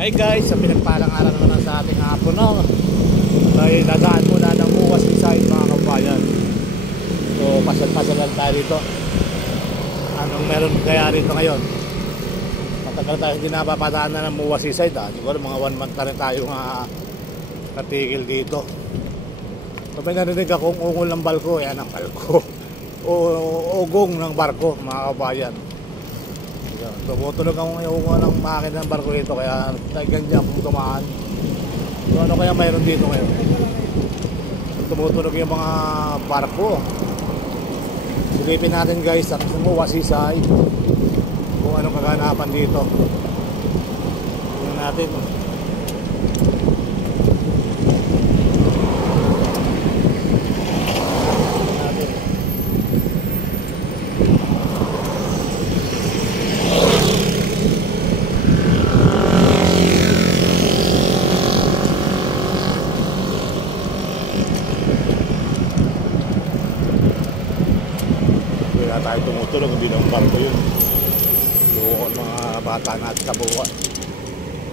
Hi guys, sa pinagpalang araw naman sa ating hapon, no? Dahil dadaan muna ng Muwa Seaside, mga kabayan. So pasal-pasal lang tayo dito. Anong meron kaya rito ngayon? Matagal tayo hindi napapadaan na ng Muwa Seaside, siguro mga 1 month na rin tayo natigil dito. So may narinig akong ungol ng barko. Yan ang barko o ugong ng barko, mga kabayan. Tumutunog ang ungol ng makina ng barko ito, kaya ganyan akong tumaan. So ano kaya mayroon dito ngayon? Tumutunog yung mga barko. Silipin natin guys ang Muwa Seaside, kung anong kaganapan dito. Tingnan natin. Tayo tumutulog, hindi lang barko yun. Doon mga bata natin sa buwa.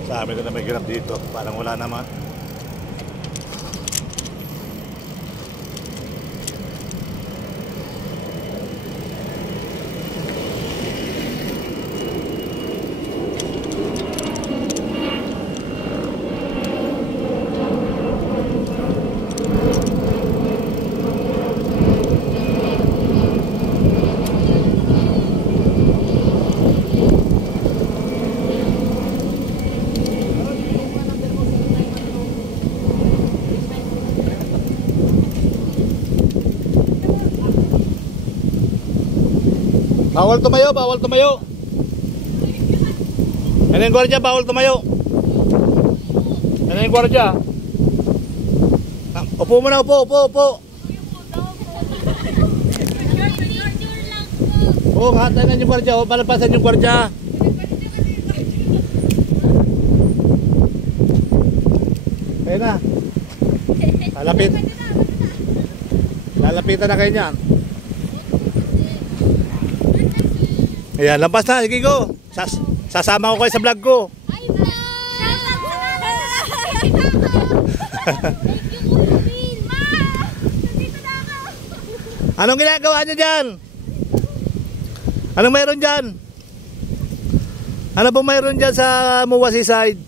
Sa amin na may girap dito, parang wala naman. Bawal tumayo, bawal tumayo. Ano yung gwardiya, bawal tumayo. Ano yung gwardiya? Upo mo na, upo. Oo, hatanan yung gwardiya, palapasan yung gwardiya. Kaya na. Lalapitan na kayo niyan. Ayan, lampas na, sige ko. Sasama ko kayo sa vlog ko. Anong ginagawa nyo dyan? Anong mayroon dyan? Ano po mayroon dyan sa Muwa Seaside?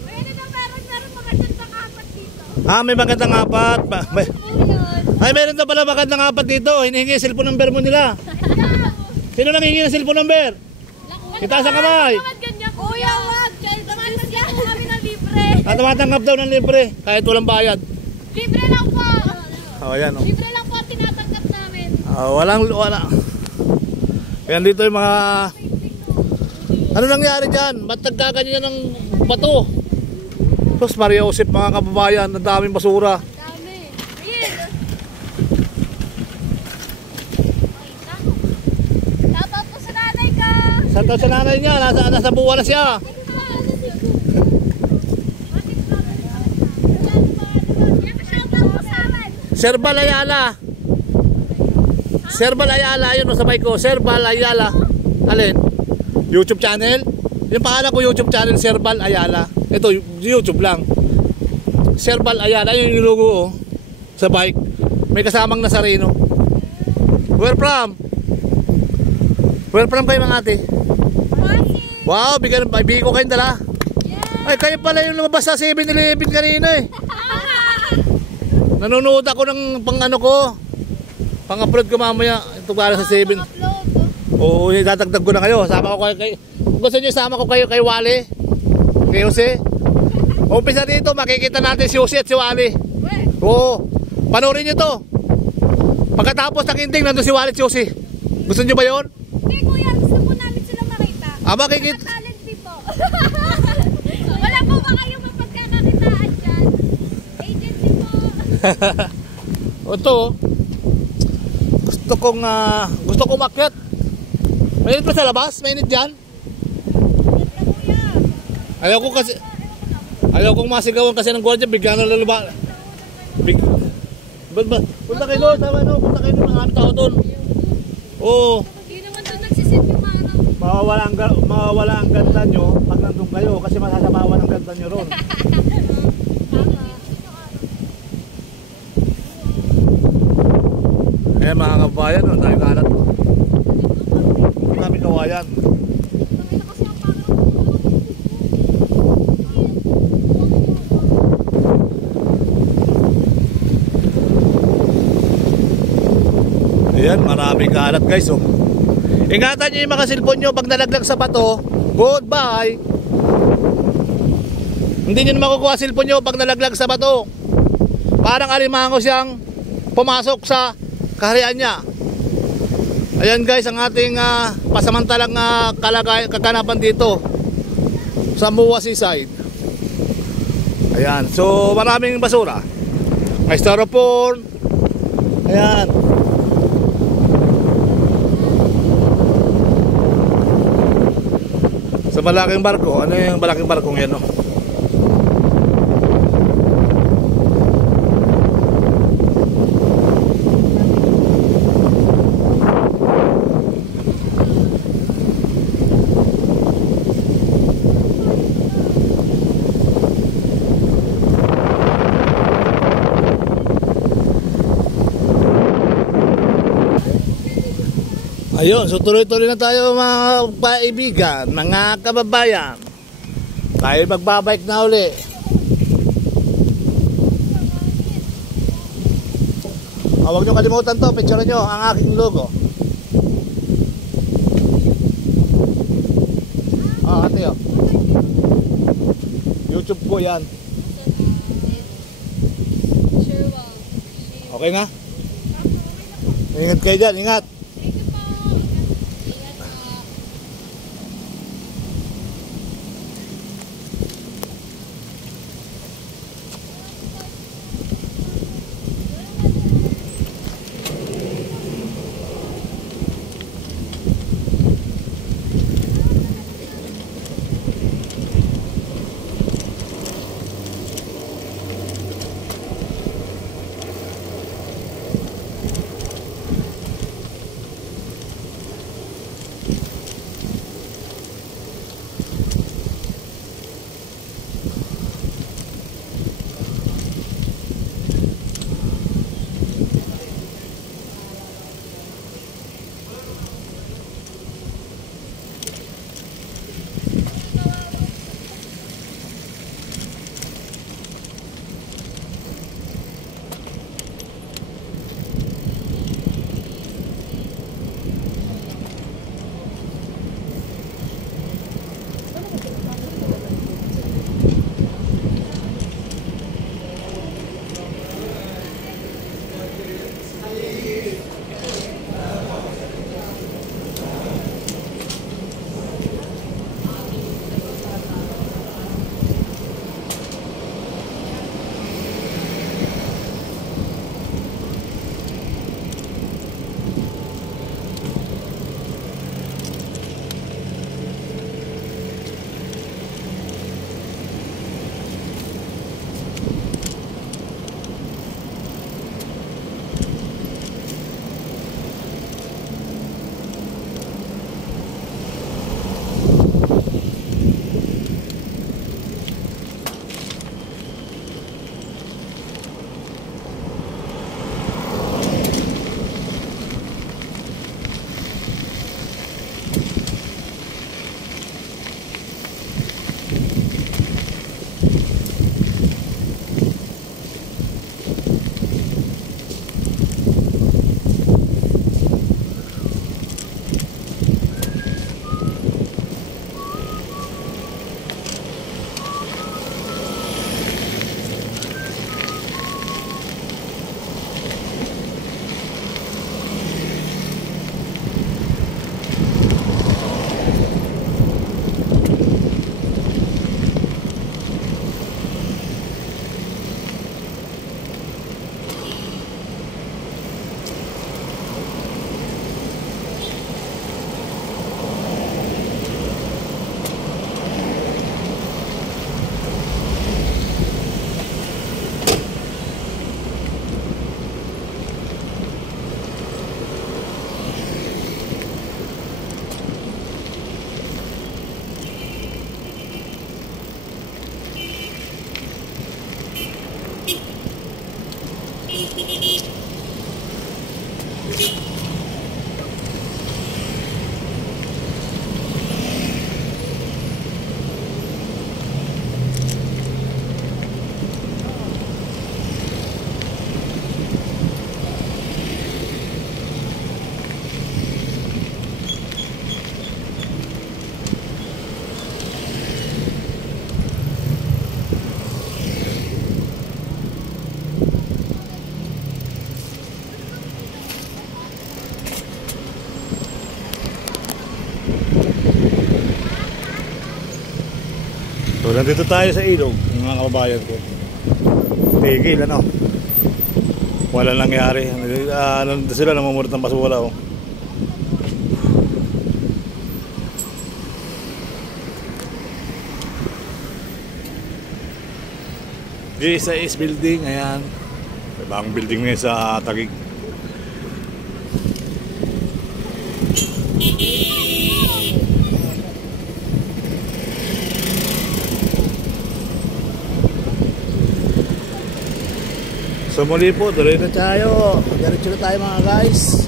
Meron magandang apat dito. May magandang apat. Ay, meron na pala magandang apat dito. Hinihingi cellphone number mo nila. Sino nanghingi ng cellphone number? Itaas ang kamay. Kuya, wag. Tumatanggap po kami ng libre. Tumatanggap daw ng libre, kahit walang bayad. Libre lang po. Ayan, Libre lang po tinatanggap namin. Wala. Ayan dito yung mga... Ano nangyari dyan? Ba't nagkaganyan ng bato? Sus, Maria Josep, mga kababayan, ang daming basura. Santaw sa nanay niya, nasa buwa na siya. Serbal Ayala. Serbal Ayala, yun o sabay ko. Serbal Ayala. Alin? YouTube channel? Yung pangalan ko YouTube channel, Serbal Ayala. Ito, YouTube lang. Serbal Ayala, yun yung logo o. Sa bike. May kasamang Nazareno. Where from? Where from kayo mga ate? Wow, bigyan ko kayong dala. Yeah. Ay, kayo pala yung lumabas sa 7-Eleven kanina eh. Nanonood ako ng pang-ano ko. Pang-upload ko mamaya. Ito para sa 7. Oo, dadagdag ko na kayo. Sama ko kayo. Gusto nyo sama ko kayo kay Wally? Kay Jose? Umpisa dito, makikita natin si Jose at si Wally. Oo, panoorin nyo to. Pagkatapos ng ending, nandun si Wally at si Jose. Gusto nyo ba yun? Hindi kuya, gusto po namin silang makita. Makikita. Talent fee po. Wala po ba kayong mapagkakakitaan dyan? Agency po. Ito, gusto kong makyat. Mainit pa sa labas? Mainit dyan? Ayaw kong masigawan kasi ng gwardiya. Bigyan na lalaba. Punta kayo doon. Punta kayo doon. Ang tao doon. Oo. Hindi naman doon nagsisit yung mawawala ang ganda nyo pag nandun kayo kasi masasabawan ang ganda nyo ron. Eh mga kabayan, oh, tayo kalat mo. Marami kawayan. Ayan, maraming kalat guys, oh. Ingatan nyo yung mga cellphone nyo pag nalaglag sa bato. Goodbye. Hindi nyo na makukuha cellphone nyo pag nalaglag sa bato. Parang alimango siyang pumasok sa kaharian niya. Ayan guys, ang ating pasamantalang kaganapan dito sa Muwa Seaside. Ayan, so maraming basura. May styrofoam. Ayan. Sa malaking barko, ano yung malaking barkong yan, no? Ayun, so tuloy-tuloy na tayo mga kaibigan, mga kababayan. Tayo magbabike na uli. Huwag nyo kalimutan to, picture nyo ang aking logo. Ate oh. YouTube po yan. Okay na? Ingat kayo dyan, ingat. So nandito tayo sa ilog, mga kababayan ko. Tigil ano. Wala nangyari. Nandito sila namumulot ng basura oh. Sa is building, ayan. Ibang building ngayon sa Taguig. So muli po, tuloy na tayo. Diretso na tayo mga guys.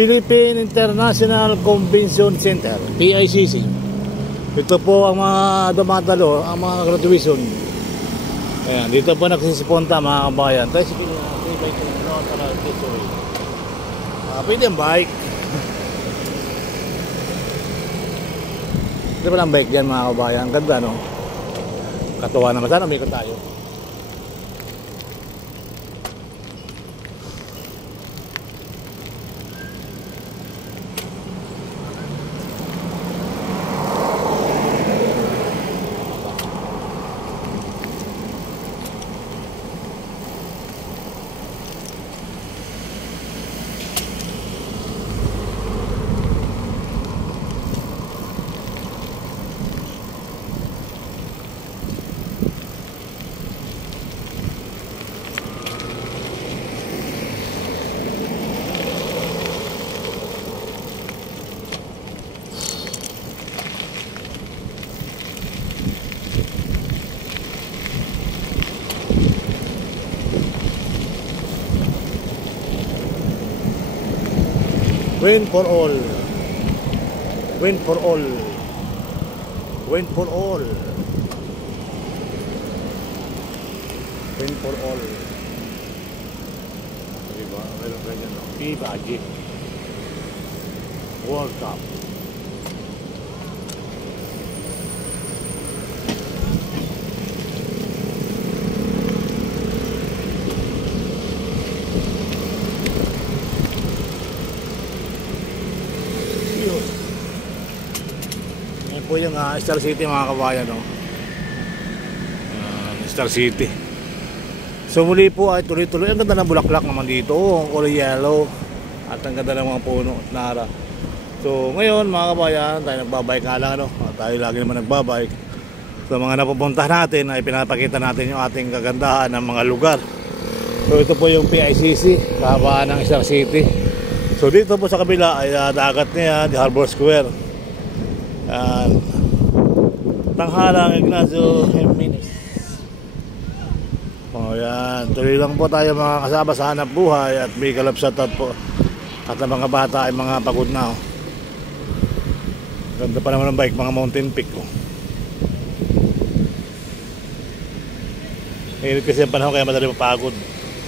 Philippine International Convention Center, PICC. Ito po ang mga dumadalo, ang mga graduation. Ayan, dito po nagsisipunta mga kabayan. Tricycle na, 3x2, no, tara, this way. Pwede ang bike. Di ba lang bike dyan mga kabayan? Ganda, no? Katuwa naman. Sana umikot tayo. Win for all. Win for all. Win for all. Win for all. Diba? Meron ganyan, no? PIBA World Cup. Yan po yung Star City mga kabayan, no? Star City. So muli po ay tuloy-tuloy. Ang ganda ng bulaklak naman dito, ang kulay yellow. At ang ganda ng mga puno at nara. So ngayon mga kabayan, tayo nagbabike nga lang, no? Tayo lagi naman nagbabike. So mga napupunta natin ay pinapakita natin yung ating kagandahan ng mga lugar. So ito po yung PICC, kahabaan ng Star City. So dito po sa kabila ay dagat niya, the Harbor Square. Tanghalang Ignacio Jimenez. O yan, tuloy lang po tayo mga kasama sa hanap buhay at may kalapsatat po. At ang mga bata ay mga pagod na. Ganda pa naman ng bike, mga mountain peak. Init kasi ang panahon kaya madali mapagod.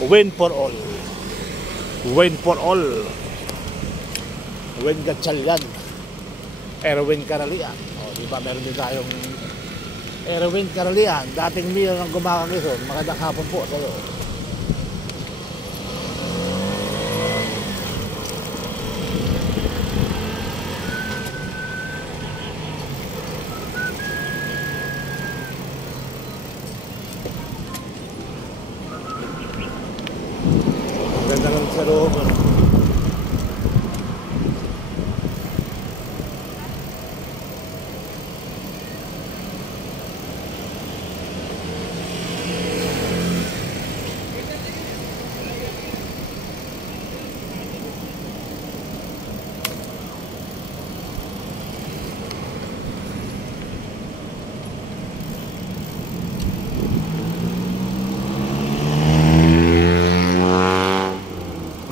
Win for all. Win for all. Win Gatchalian. Erwin Karalian. O, diba meron din tayong Erwin Karalian. Dating mayor ng Gumaca Quezon. Magandang hapon po sa'yo. Ganda lang sa loob.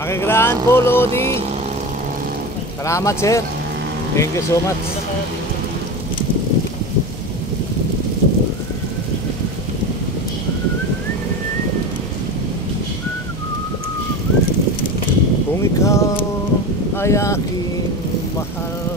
Makikilaan po, Lodi. Salamat, sir. Thank you so much. Kung ikaw ay aking mahal,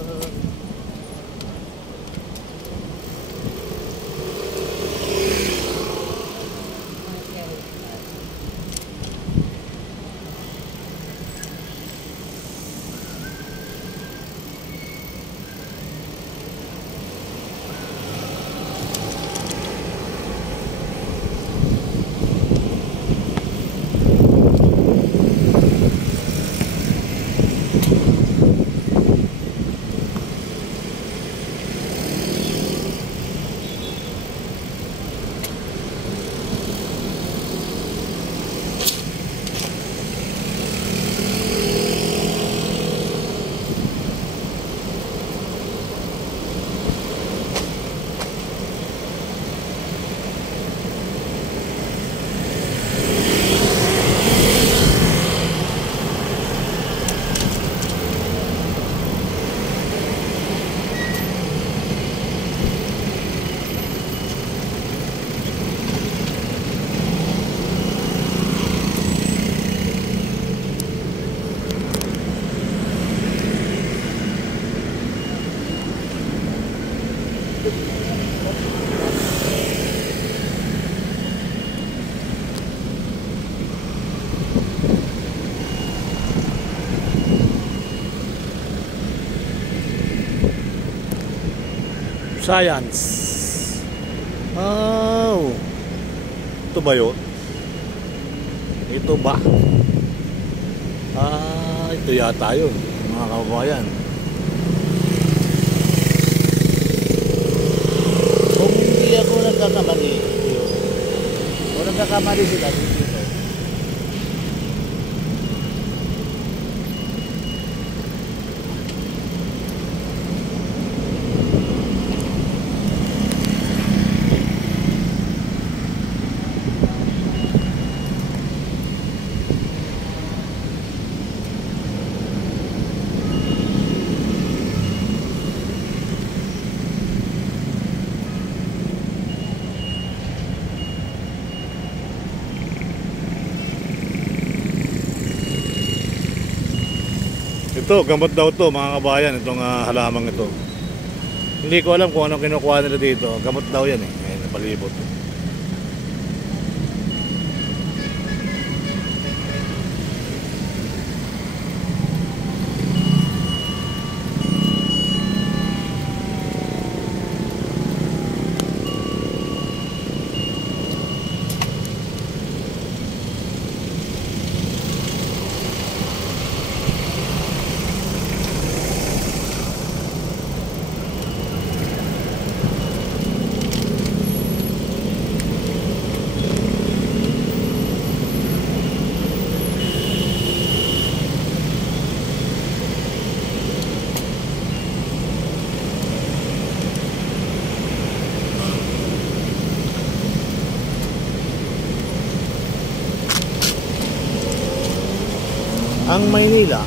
Science. Oh. Ito ba yun? Ito ba? Ito yata yun, mga kababayan. Kung hindi ako nagkakamali, kung nagkakamali sila dito. Ito, gamot daw to mga kabayan, itong halamang ito. Hindi ko alam kung anong kinukuha nila dito. Gamot daw yan eh, ngayon napalibot. Ang Maynila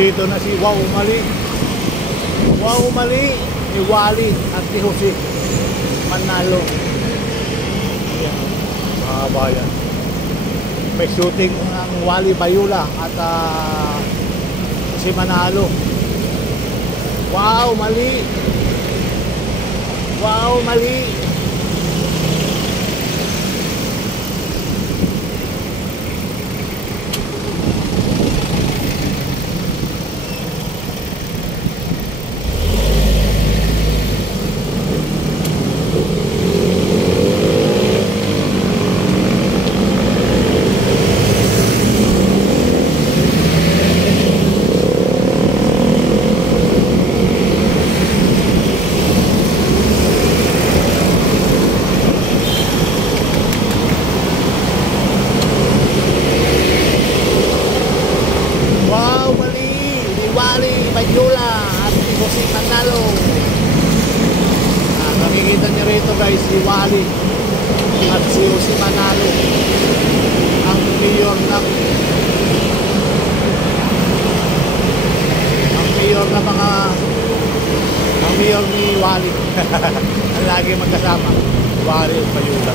dito na si Wow Mali ni Wally at ni Jose Manalo. Ayan, mga bayan, may shooting ang Wally Bayula at si Manalo. Wow Mali Bayula at si Jose Manalo. Nakikita niyo rito guys, si Wally at si Jose Manalo, ang mayor ng ang mayor ni Wally. Ang lagi magkasama, Wally at Bayula.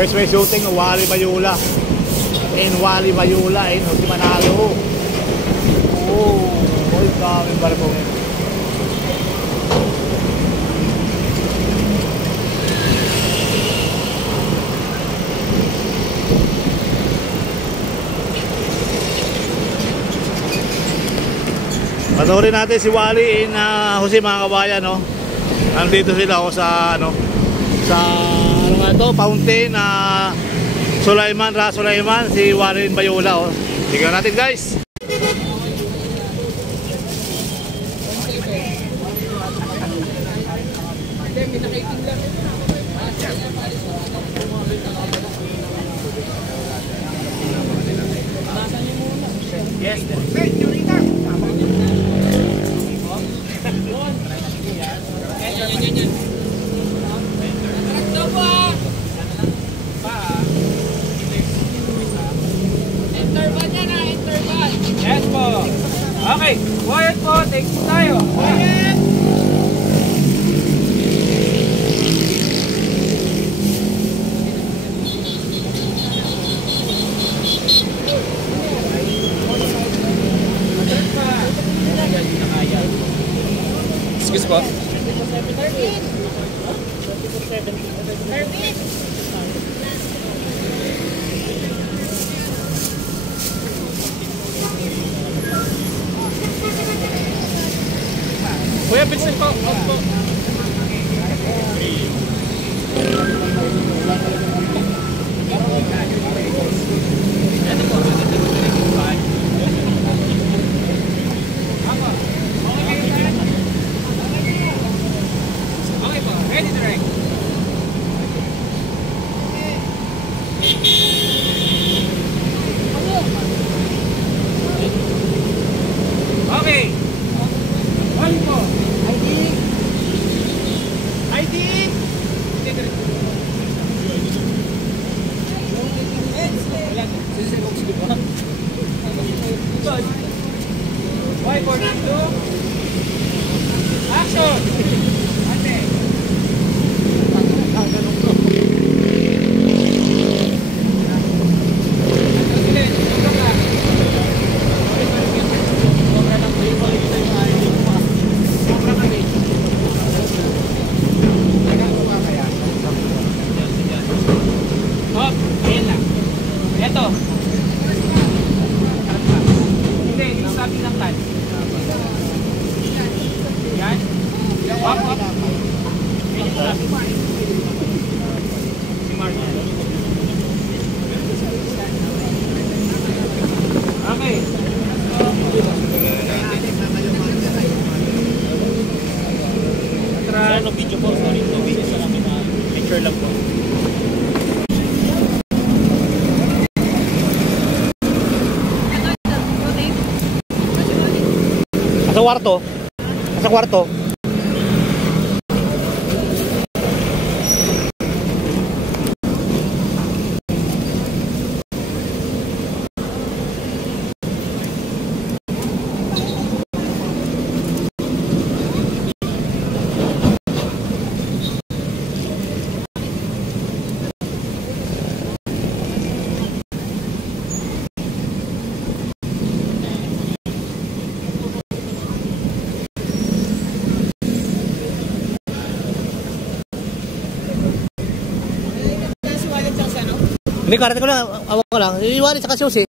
First may shooting, Wally Bayula. And Wally Bayula, ayun, si Manalo. Oh, ay, daming barko ngayon. Panoorin natin si Wally in Jose, mga kabayan, no? Nandito sila sa ano nga to, fountain Sulaiman, Sulaiman, si Wally Bayula, oh. Tingnan natin, guys. Yes. Yes po. Okay, quiet po. Take tayo. Quiet. Excuse po. Kuya, Vincent po. Out po. Okay po. Ready direct. Okay. One po. ID. Y42. Action. Ate. Hop, ayan na. Eto. Hindi, yung sabi ng kan. Yan. Hop, hop. Si Mark. Okay. Ano video po? Sorry, no video sa namin na picture lang po. Sa kwarto. Sa kwarto. Hindi, karate ko lang. Awak ko lang. Iiwali sa kasyos, eh.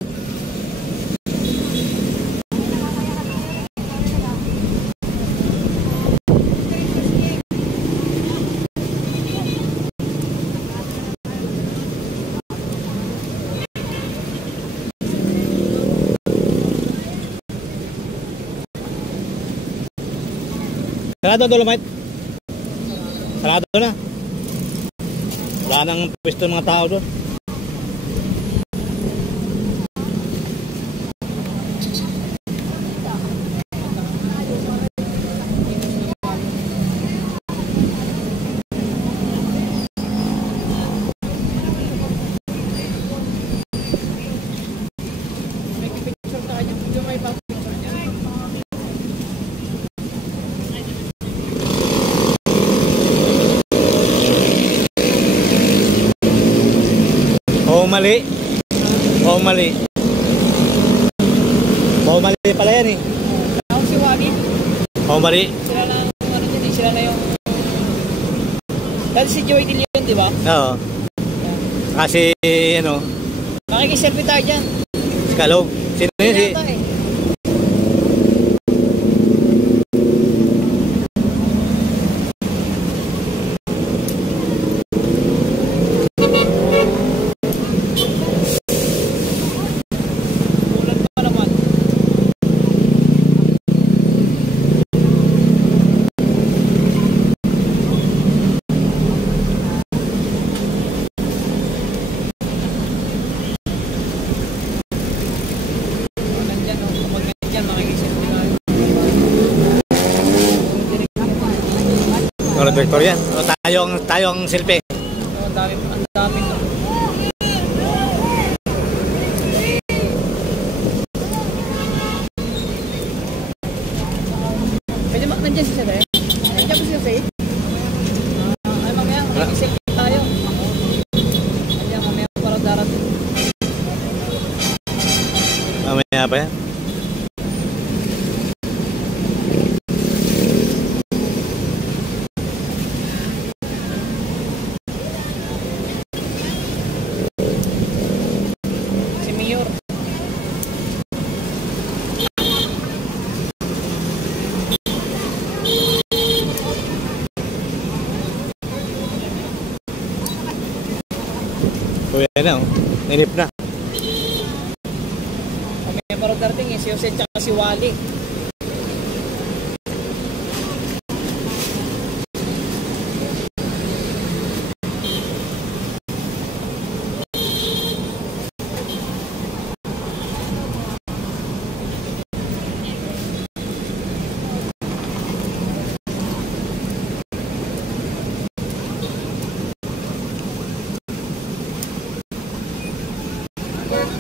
Sarado, Dolomite. Sarado na. Wala nang pwesto ng mga tao doon. Paumali. Paumali. Paumali pala yan eh. Ako si Wagi. Paumali. Sila na, ano dyan eh, sila na yung... Dati si Joey De Leon, di ba? Oo. Kasi ano, Nakikiselfie tayo dyan. si Kalog. Sino yun si? Yata eh. Ulan pa naman. Nandyan, oh. Kapag nandyan, makikiselfie tayo. Ano Victoria? O tayong silpi. Ang dami to. Pwede nandyan si Sir eh? Nandiyan po si Faith? Ay mamaya, makikiselfie tayo. Nandiyan, mamaya parang darating. Mamaya pa yan. Si Mayor. Kuya na oh. Nilip na. Mamaya parang darating eh, si Jose tsaka si Wally.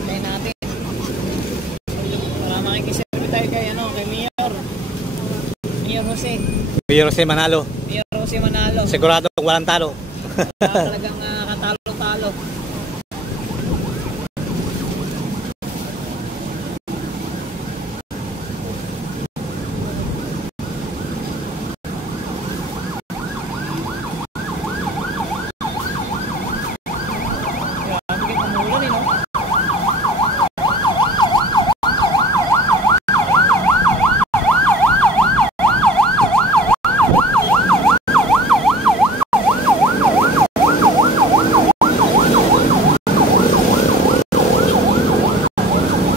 Kaya natin. Para makikiselfie tayo kay, kay Mayor. Mayor Jose. Pero si Manalo. Mayor Jose Manalo. Sigurado walang talo. Talagang katalo-talo. Grabe kayo tumulan eh, no?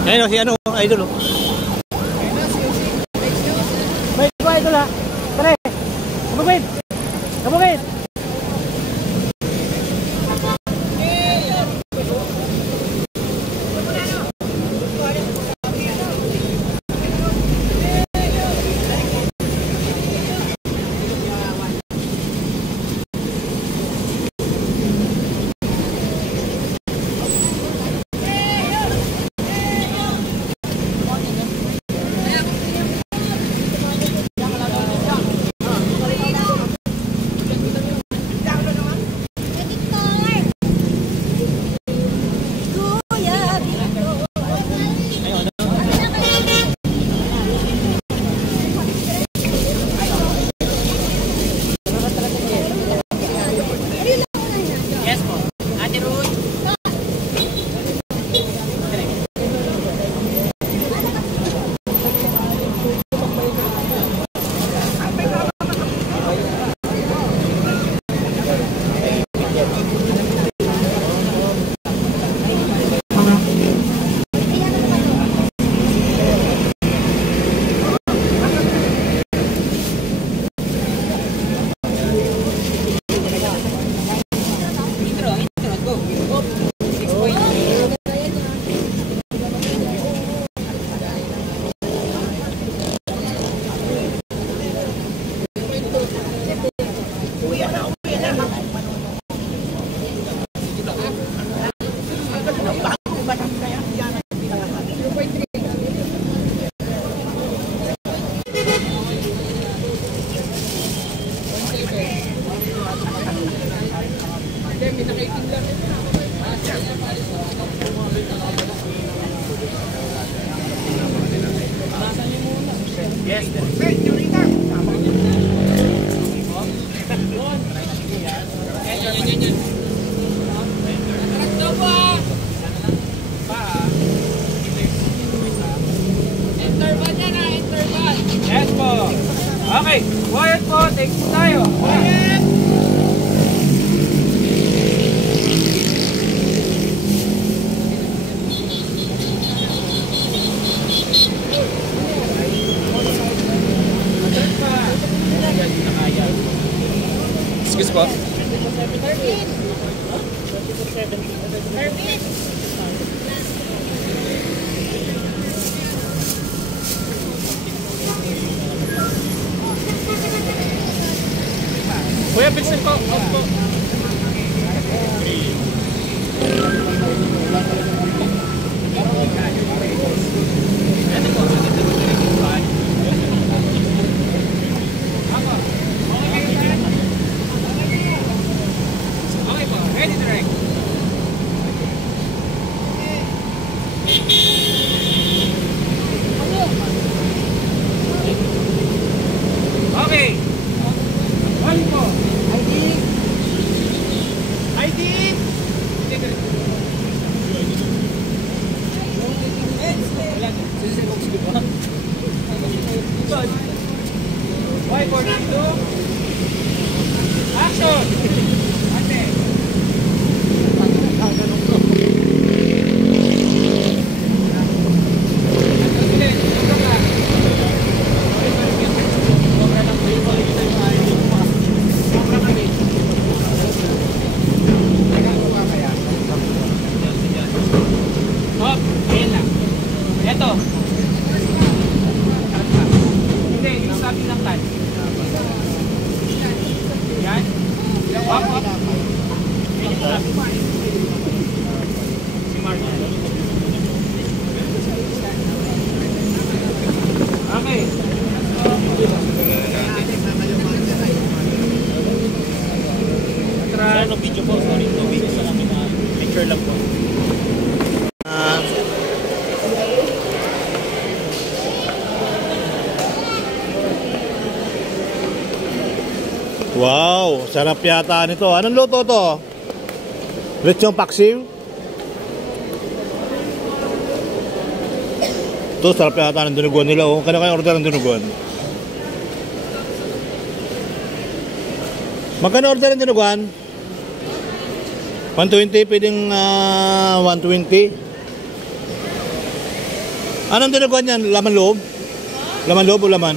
Ayun oh, si ano, idol oh. Ayun na, si Jose. Wait, idol ha. Pare. Kabugin. Kabugin. Yes, yes po. Okay, quiet po. Take po tayo. Quiet! Excuse po. Kuya, bilsin po. Off po. Okay po. Ready direct. Okay. One po. ID. Why for two? Action. Ate. Hop, ayan lang. Eto. Hindi, yung sabi ng kan. Yan. Hop, hop. Si Mark. Okay. Sa ano video po? Sorry, no video sa namin na picture lang po. Wow, sarap yata nito. Anong luto to? Lechong paksiw? Ito, sarap yata ng dinuguan nila. Oh. Kaya kayo order ng dinuguan. Magkano order ng dinuguan? 120, pwedeng 120. Anong dinuguan yan? Laman loob? Laman loob o laman?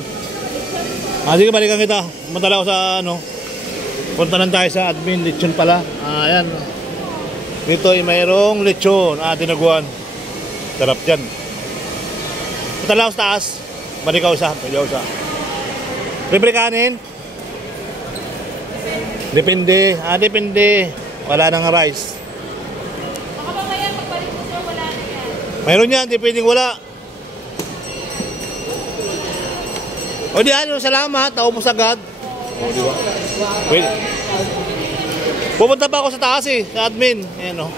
Sige, balikan kita. Matala ko sa ano. Punta lang tayo sa admin. Lechon pala. Ayan. Dito ay mayroong lechon. Dinuguan. Sarap yan. Matala ko sa taas. Balik ako sa. Pwede ako sa. Libre kanin? Depende. Depende. Wala nang rice. Baka mamaya pagbalik mo sir, wala na yan. Mayroon yan. Depending wala. O di ano, salamat. Naubos agad. O di ba? Wait. Pupunta pa ako sa taas eh. Sa admin. Ayan o.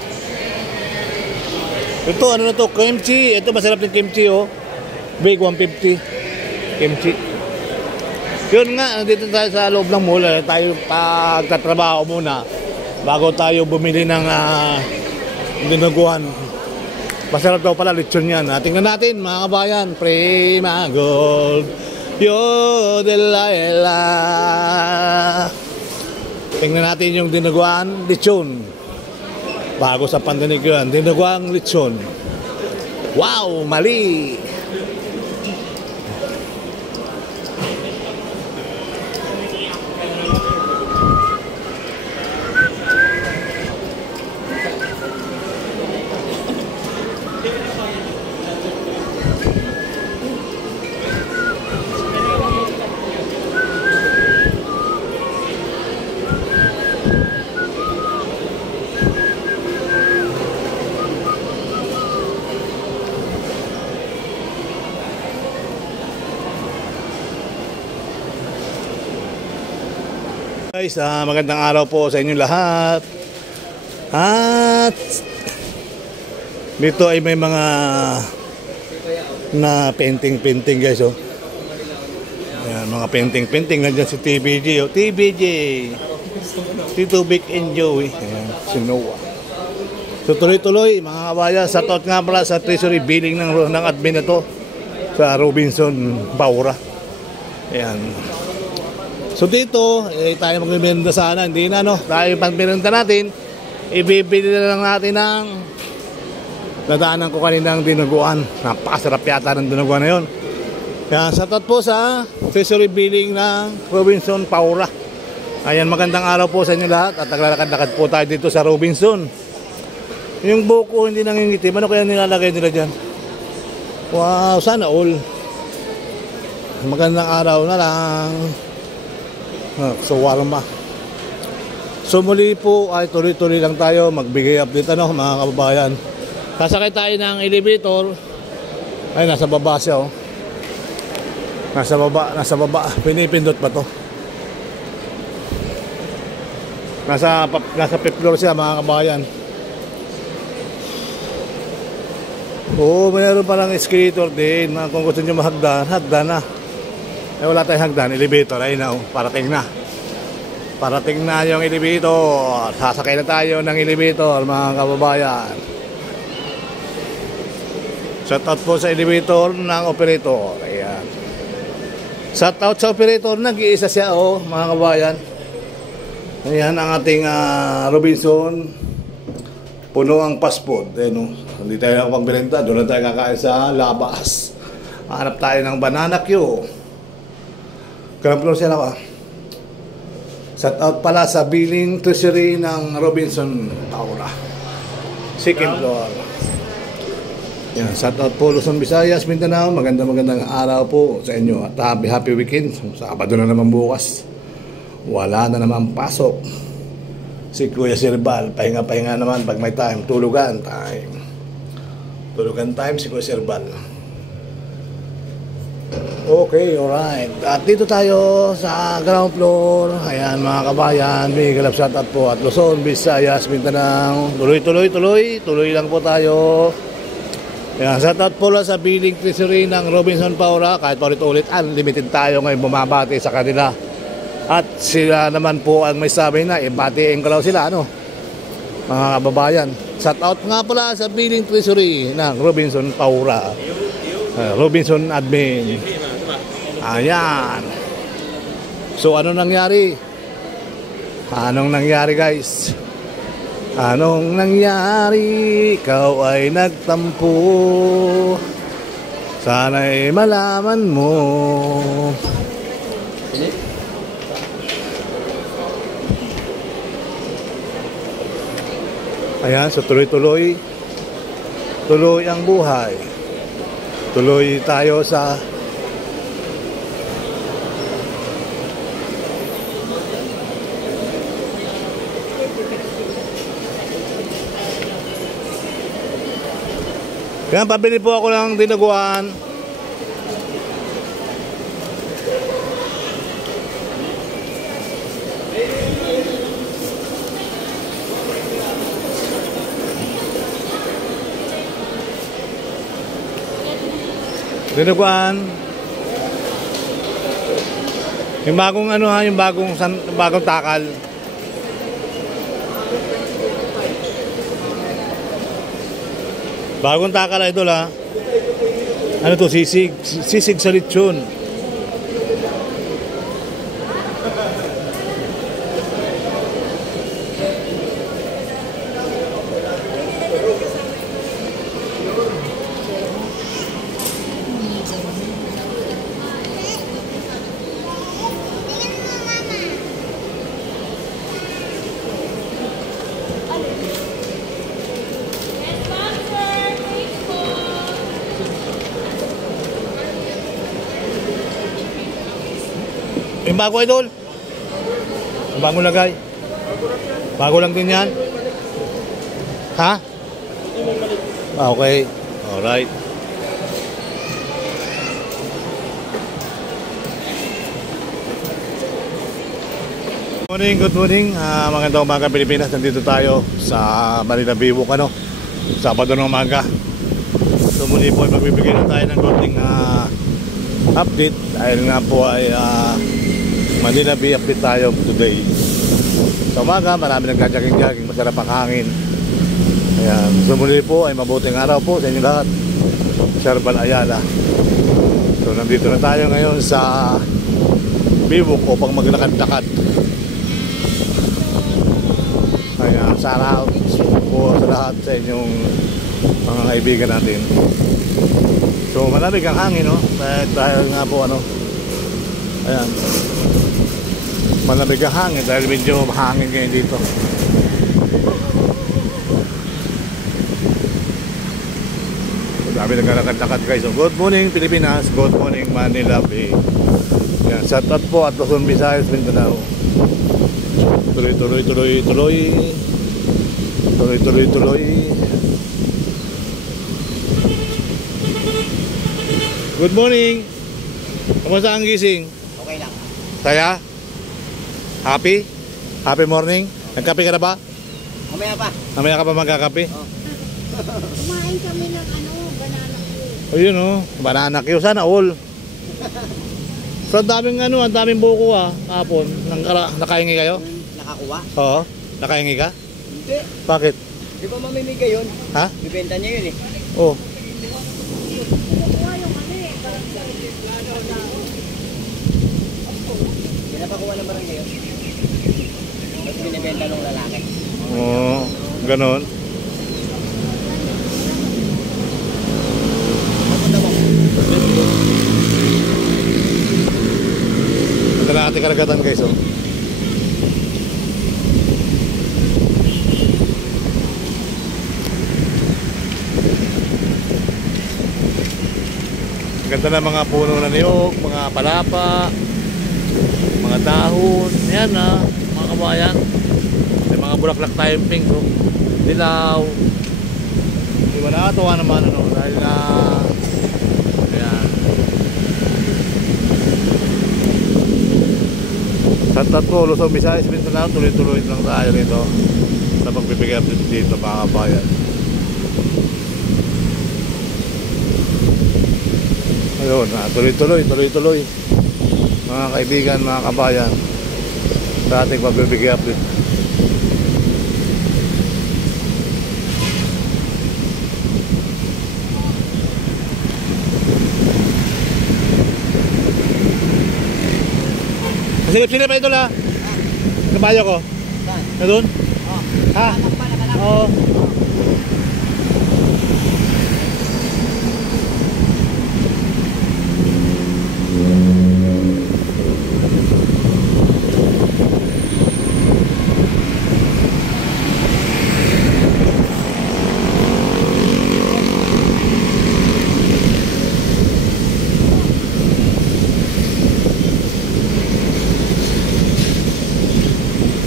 Ito, ano na to? Kimchi. Ito, masarap ng kimchi oh. Big 150. Kimchi. Yun nga, nandito tayo sa loob ng mall. Tayo pagtatrabaho muna. Bago tayo bumili ng dinuguan. Masarap daw pala lechon yan. Tingnan natin mga kabayan. Prima Gold. Yo de la ela. Tingnan natin yung dinuguan lechon. Bago sa pandinig yun. Dinuguan lechon. Wow, mali. Guys, magandang araw po sa inyong lahat. At dito ay may mga na painting guys oh. Ayan, mga painting-painting. Nandiyan si TBJ. Oh, TBJ. Tito Vic and Joey. Ayan, si Noah. So tuloy-tuloy mga kabayan. Sa tot nga pala sa treasury billing ng admin na to. Sa Robinson Paura. Ayan. So dito, tayo magmimenda sana. Hindi na, no? Tayo pagmimenda natin. Ibibili na lang natin ng nadaanan ko kaninang dinuguan. Napakasarap yata ng dinuguan na yun. Kaya satot po sa treasury billing ng Robinson Paura. Ayan, magandang araw po sa inyo lahat. At naglalakad-lakad po tayo dito sa Robinson. Yung buko hindi nangingitim. Ano kaya nilalagay nila dyan? Wow, sana all. Magandang araw na lang. So warma. So muli po ay tuloy-tuloy lang tayo magbigay update mga kababayan. Sasakay tayo ng elevator. Ay, nasa baba siya, oh. Nasa baba. Pinipindot pa to. Nasa 5th floor siya, mga kababayan. Oo, mayroon palang escalator din. Kung gusto nyo hagdan na. Eh, wala tayong hagdan, elevator. Ayun na, oh. Parating na yung elevator. Sasakay na tayo ng elevator, mga kababayan. Shout out po sa elevator ng operator. Ayan. Shout out sa operator. Nag-iisa siya, oh, mga kabayan. Ayan ang ating Robinson. Puno ang fast food. Ayan, oh. Hindi tayo nakapagbilenta. Doon na tayo kakain sa labas. Hanap tayo ng banana Q. Kamplo siya na. Shout out pala sa billing treasury ng Robinson Paura. Second floor. Yan, shout out po Luzon, Visayas, Mindanao. Magandang araw po sa inyo at happy weekend. Sabado na naman bukas. Wala na naman pasok. Si Kuya Sirbal, pahinga naman pag may time. Tulugan time si Kuya Sirbal. Okay, alright. At dito tayo sa ground floor. Ayan mga kabayan, may galap shout out po at Luzon, Visayas, Mindanao. Tuloy lang po tayo. Ayan, shout out po lang sa billing treasury ng Robinson Paura. Kahit ulit unlimited tayo ngayon bumabati sa kanila. At sila naman po ang may sabi na batiin ko lang sila, mga kababayan. Shout out nga pala sa billing treasury ng Robinson Paura. Robinson admin. Ayan. So anong nangyari guys? Anong nangyari? Ikaw ay nagtampo. Sana'y malaman mo. Ayan, so tuloy ang buhay. Tuloy tayo sa kaya pabili po ako ng dinuguan. Dinuguan. Yung bagong yung bagong takal. Bagong takal idol ha. Ano to? Sisig sa lechon. Yung bago idol. Yung bago lagay. Bago lang din yan. Ha? Okay. Alright. Good morning. Magandang umaga Pilipinas. Nandito tayo sa Manila Bibok, Sabado ng umaga. So muli po magbibigay na tayo ng konting update dahil nga po ay Manila Bay update tayo today. Sa umaga marami nagja-jogging-jogging, masarap ang hangin. Ayan, sumuli po ay mabuting araw po sa inyo lahat. Sherbal Ayala. So nandito na tayo ngayon sa Bibok upang maglakad-lakad. Kaya shout out po sa lahat sa inyong mga kaibigan natin. So malamig ang hangin, no? Dahil nga po ayan, malamig ang hangin dahil medyo mahangin ngayon dito. So dami naglalakad-lakad guys. So good morning Pilipinas, good morning Manila Bay. Yan, shout out po at Luzon, Visayas, Mindanao. Tuloy. Good morning. Kamusta ang gising? Okay lang. Saya? Happy? Happy morning? Nagkape ka na ba? Mamaya pa. Mamaya ka pa magkakape? Kumain kami ng banana cue. Ayun banana cue. Sana all. So ang daming buko kapon. Nakahingi kayo? Nakakuha? Oo. Nakahingi ka? Hindi. Bakit? Di ba mamimigay yun? Ha? Bibenta niya yun eh. Oh. Pinapakuha ng barangay yun. Tapos binibenta ng lalaki. Oo. Ganon. Papunta mo. Ito na ating karagatan guys. Ganda na mga puno na niyog, mga palapa, mga dahon. Ayan mga kabayan. May mga bulaklak tayong pink, dilaw. Diba nakatawa naman dahil na ayan. Sa tatlo, Luzon, Visayas, Mindanao, tuloy-tuloy lang tayo rito sa pagbibigay update dito mga kabayan. Ayun, tuloy-tuloy mga kaibigan, mga kabayan sa ating pagbibigay update. Silip-silip pa ito la kabayo ko. Saan? Na doon? Oh. Ha? Nakakalak. Oo.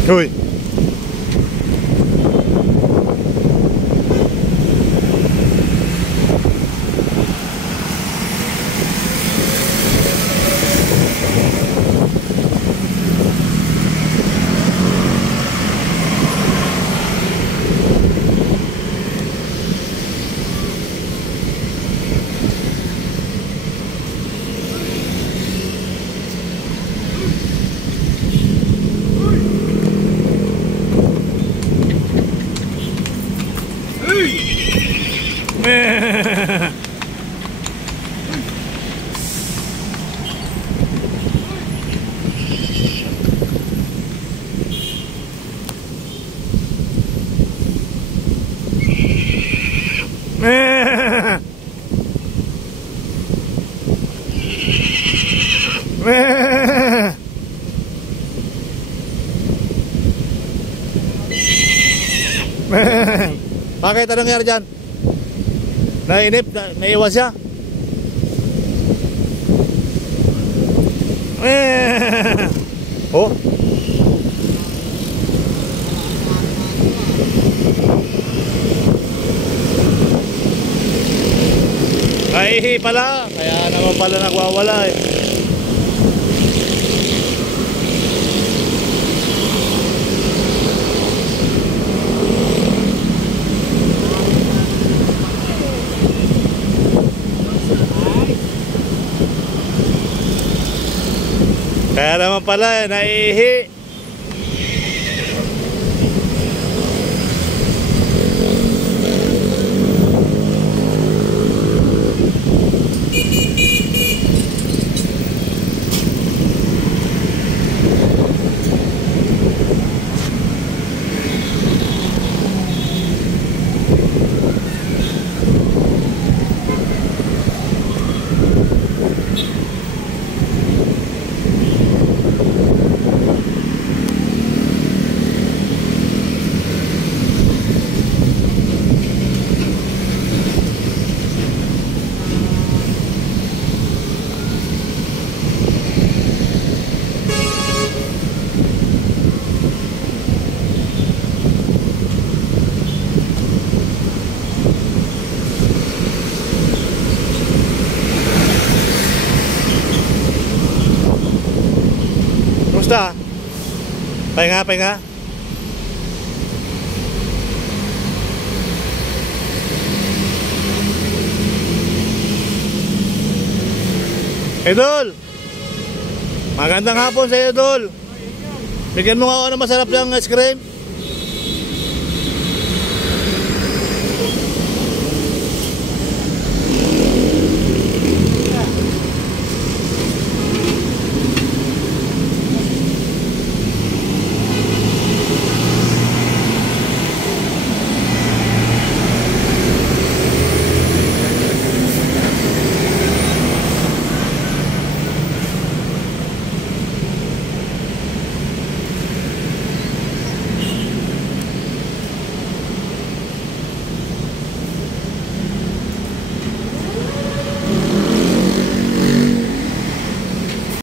Uy. Bakit? Anong nangyari dyan? Nainip? Naiwan siya? Oh? Naihi pala. Kaya naman pala nagwawala eh. Kaya naman pala, naiihi. Kumusta? Pahinga, pahinga. Idol! Magandang hapon sa iyo, Idol. Bigyan mo nga ako ng masarap yung ice cream.